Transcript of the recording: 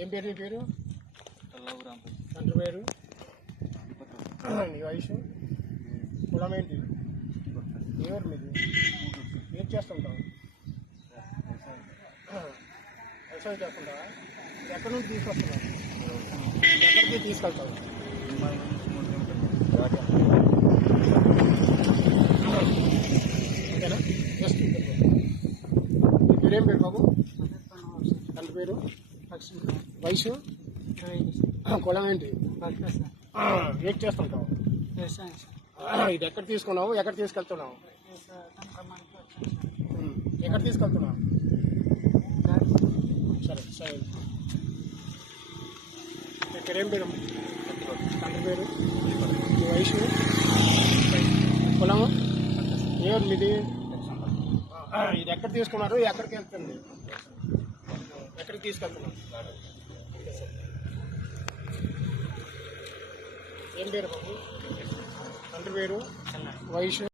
ఏం పేరు నీ పేరు? తండ్రి పేరు? నీ వయసు? కులం ఏంటి? ఎవరు మీకు ఏం చేస్తుంటావు? వ్యవసాయం చేస్తుంటావా? ఎక్కడి నుంచి తీసుకొస్తున్నావు? ఎక్కడికి తీసుకెళ్తావు? ఏం పేరు బాబు? తండ్రి పేరు? వయసు? కులం ఏంటి? ఏం చేస్తుంటావు? ఇది ఎక్కడ తీసుకున్నావు? ఎక్కడ తీసుకెళ్తున్నావు? ఎక్కడ తీసుకెళ్తున్నావు? సరే సరే. ఇక్కడ ఏం పేరు? తండ్రి పేరు? వయసు? కులము? ఏమి మీది? ఇది ఎక్కడ తీసుకున్నారు? ఎక్కడికి వెళ్తుంది? ఎక్కడికి తీసుకెళ్తున్నాం ఏం పేరు బాబు? తండ్రి పేరు? వయసు?